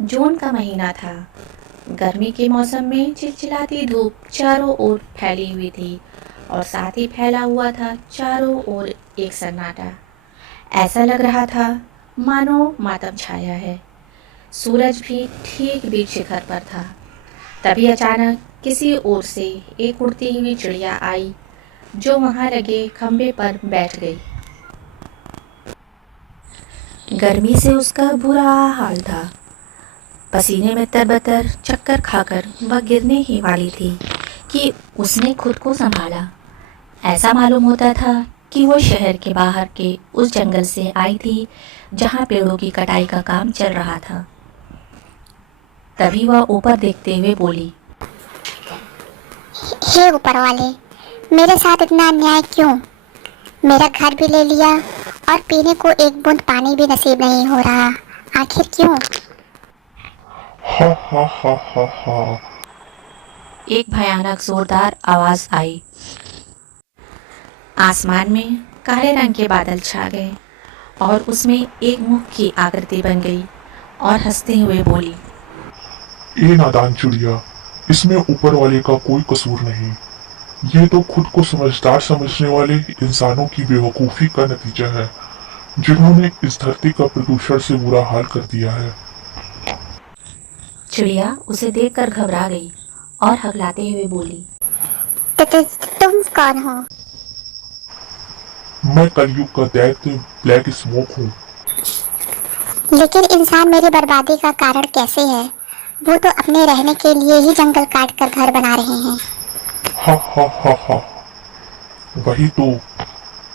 जून का महीना था। गर्मी के मौसम में चिलचिलाती धूप चारों ओर फैली हुई थी और साथ ही फैला हुआ था चारों ओर एक सन्नाटा। ऐसा लग रहा था मानो मातम छाया है। सूरज भी ठीक बीच शिखर पर था। तभी अचानक किसी ओर से एक उड़ती हुई चिड़िया आई जो वहां लगे खंबे पर बैठ गई। गर्मी से उसका बुरा हाल था। पसीने में तरबतर चक्कर खाकर वह गिरने ही वाली थी कि उसने खुद को संभाला। ऐसा मालूम होता था कि वो शहर के बाहर के उस जंगल से आई थी जहाँ पेड़ों की कटाई का काम चल रहा था। तभी वह ऊपर देखते हुए बोली, हे ऊपर वाले, मेरे साथ इतना अन्याय क्यों? मेरा घर भी ले लिया और पीने को एक बूंद पानी भी नसीब नहीं हो रहा। आखिर क्यों? हा हा हा हा हा। एक भयानक जोरदार आवाज आई। आसमान में काले रंग के बादल छा गए और उसमें एक मुख की आकृति बन गई और हंसते हुए बोली, ए नादान चिड़िया, इसमें ऊपर वाले का कोई कसूर नहीं। ये तो खुद को समझदार समझने वाले इंसानों की बेवकूफी का नतीजा है, जिन्होंने इस धरती का प्रदूषण से बुरा हाल कर दिया है। चिड़िया उसे देखकर घबरा गई और हकलाते हुए बोली, तुम कौन हो? मैं कलयुग का दैत्य ब्लैक स्मोक हूँ। लेकिन इंसान मेरी बर्बादी का कारण कैसे है? वो तो अपने रहने के लिए ही जंगल काट कर घर बना रहे हैं। हा हा हा हा। वही तो,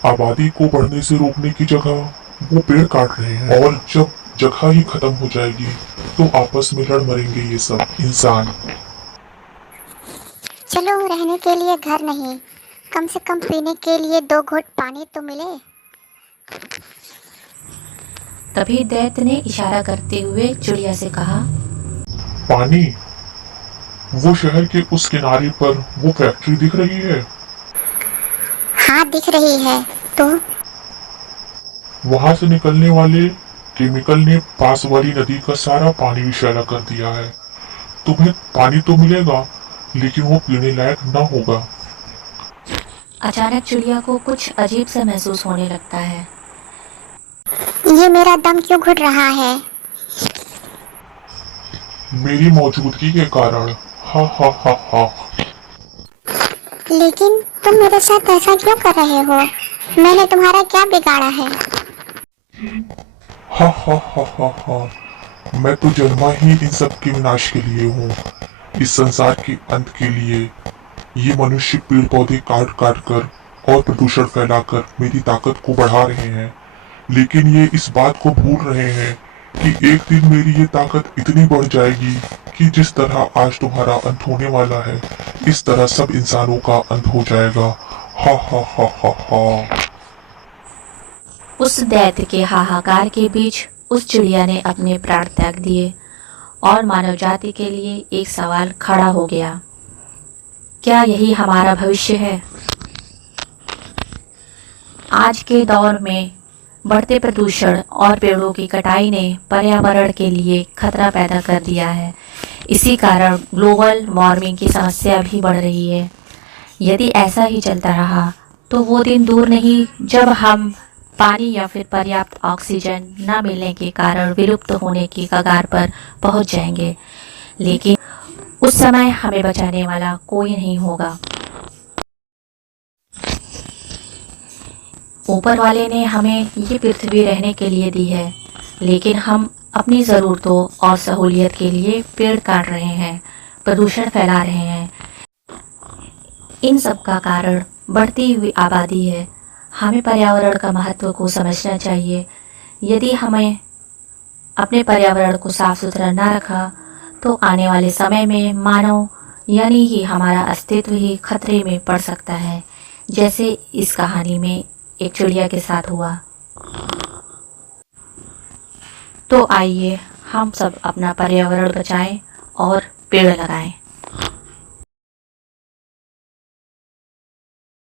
आबादी को बढ़ने से रोकने की जगह वो पेड़ काट रहे हैं, और जब जगह ही खत्म हो जाएगी तो आपस में लड़ मरेंगे ये सब इंसान। चलो, रहने के लिए घर नहीं, कम से कम पीने के लिए 2 घूंट पानी तो मिले। तभी दैत्य ने इशारा करते हुए चिड़िया से कहा, पानी? वो शहर के उस किनारे पर वो फैक्ट्री दिख रही है। हाँ, दिख रही है। तो वहां से निकलने वाले केमिकल ने पास वाली नदी का सारा पानी विषैला कर दिया है। तुम्हें पानी तो मिलेगा, लेकिन वो पीने लायक न होगा। अचानक चिड़िया को कुछ अजीब सा महसूस होने लगता है। ये मेरा दम क्यों घुट रहा है? मेरी मौजूदगी के कारण। हा हा हा हा। लेकिन तुम मेरे साथ ऐसा क्यों कर रहे हो? मैंने तुम्हारा क्या बिगाड़ा है? हा हा हा हा हा। मैं तो जन्मा ही इन सब के विनाश के लिए हूँ, इस संसार के अंत के लिए। ये मनुष्य पेड़ पौधे काट काट कर और प्रदूषण फैलाकर मेरी ताकत को बढ़ा रहे हैं, लेकिन ये इस बात को भूल रहे हैं कि एक दिन मेरी ये ताकत इतनी बढ़ जाएगी कि जिस तरह आज तुम्हारा अंत होने वाला है, इस तरह सब इंसानों का अंत हो जाएगा। हा हा हा हा हा। उस दैत्य के हाहाकार के बीच उस चिड़िया ने अपने प्राण त्याग दिए और मानव जाति के लिए एक सवाल खड़ा हो गया, क्या यही हमारा भविष्य है? आज के दौर में बढ़ते प्रदूषण और पेड़ों की कटाई ने पर्यावरण के लिए खतरा पैदा कर दिया है। इसी कारण ग्लोबल वार्मिंग की समस्या भी बढ़ रही है। यदि ऐसा ही चलता रहा तो वो दिन दूर नहीं जब हम पानी या फिर पर्याप्त ऑक्सीजन न मिलने के कारण विलुप्त होने की कगार पर पहुंच जाएंगे। लेकिन उस समय हमें बचाने वाला कोई नहीं होगा। ऊपर वाले ने हमें ये पृथ्वी रहने के लिए दी है, लेकिन हम अपनी ज़रूरतों और सहूलियत के लिए पेड़ काट रहे हैं, प्रदूषण फैला रहे हैं। इन सब का कारण बढ़ती हुई आबादी है। हमें पर्यावरण का महत्व को समझना चाहिए। यदि हमें अपने पर्यावरण को साफ सुथरा ना रखा तो आने वाले समय में मानव यानी ही हमारा अस्तित्व ही खतरे में पड़ सकता है, जैसे इस कहानी में एक चिड़िया के साथ हुआ। तो आइए हम सब अपना पर्यावरण बचाएं और पेड़ लगाएं।